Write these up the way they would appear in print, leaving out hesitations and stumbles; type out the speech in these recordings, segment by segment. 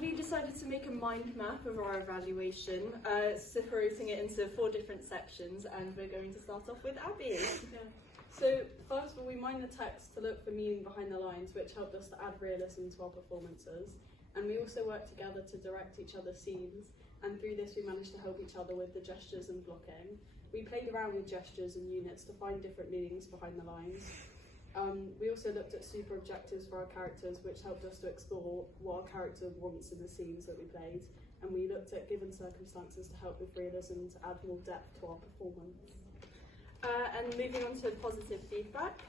we decided to make a mind map of our evaluation, separating it into 4 different sections, and we're going to start off with Abby. Yeah. So first of all, we mined the text to look for meaning behind the lines, which helped us to add realism to our performances. And we also worked together to direct each other's scenes, and through this we managed to help each other with the gestures and blocking. We played around with gestures and units to find different meanings behind the lines. We also looked at super objectives for our characters, which helped us to explore what our character wants in the scenes that we played. And we looked at given circumstances to help with realism to add more depth to our performance. And moving on to positive feedback,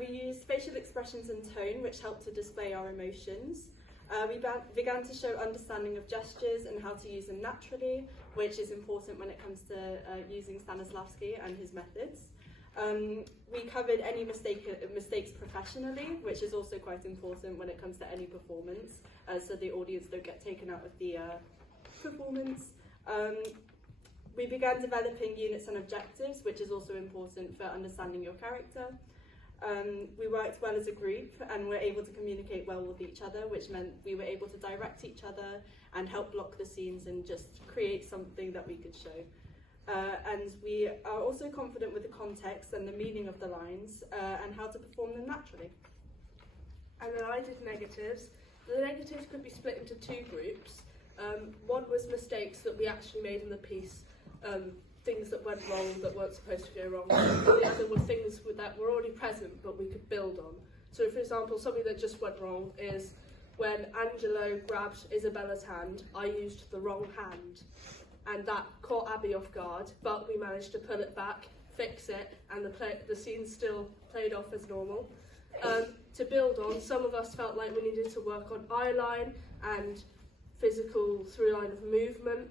we used facial expressions and tone, which helped to display our emotions. We began to show understanding of gestures and how to use them naturally, which is important when it comes to using Stanislavski and his methods. We covered any mistakes professionally, which is also quite important when it comes to any performance, so the audience don't get taken out of the performance. We began developing units and objectives, which is also important for understanding your character. We worked well as a group and were able to communicate well with each other, which meant we were able to direct each other and help block the scenes and just create something that we could show. And we are also confident with the context and the meaning of the lines and how to perform them naturally. And then I did negatives. The negatives could be split into 2 groups. One was mistakes that we actually made in the piece, things that went wrong that weren't supposed to go wrong. And the other were things that were already present but we could build on. So for example, something that just went wrong is when Angelo grabbed Isabella's hand, I used the wrong hand. And that caught Abby off guard, but we managed to pull it back, fix it, and the scene still played off as normal. To build on, some of us felt like we needed to work on eye line and physical through line of movement,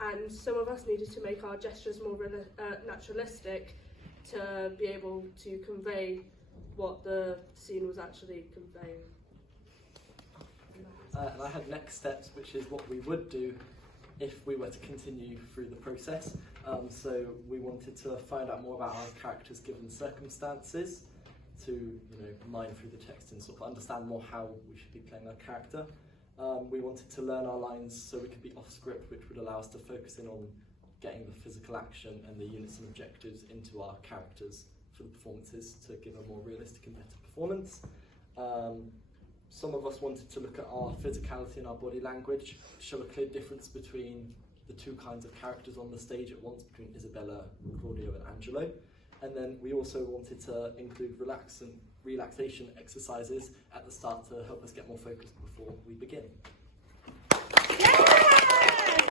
and some of us needed to make our gestures more naturalistic to be able to convey what the scene was actually conveying. And I had next steps, which is what we would do if we were to continue through the process. So we wanted to find out more about our characters given circumstances, to mine through the text and sort of understand more how we should be playing our character. We wanted to learn our lines so we could be off script, which would allow us to focus in on getting the physical action and the units and objectives into our characters for the performances to give a more realistic and better performance. Some of us wanted to look at our physicality and our body language, show a clear difference between the 2 kinds of characters on the stage at once, between Isabella, Claudio and Angelo. And then we also wanted to include relaxation exercises at the start to help us get more focused before we begin.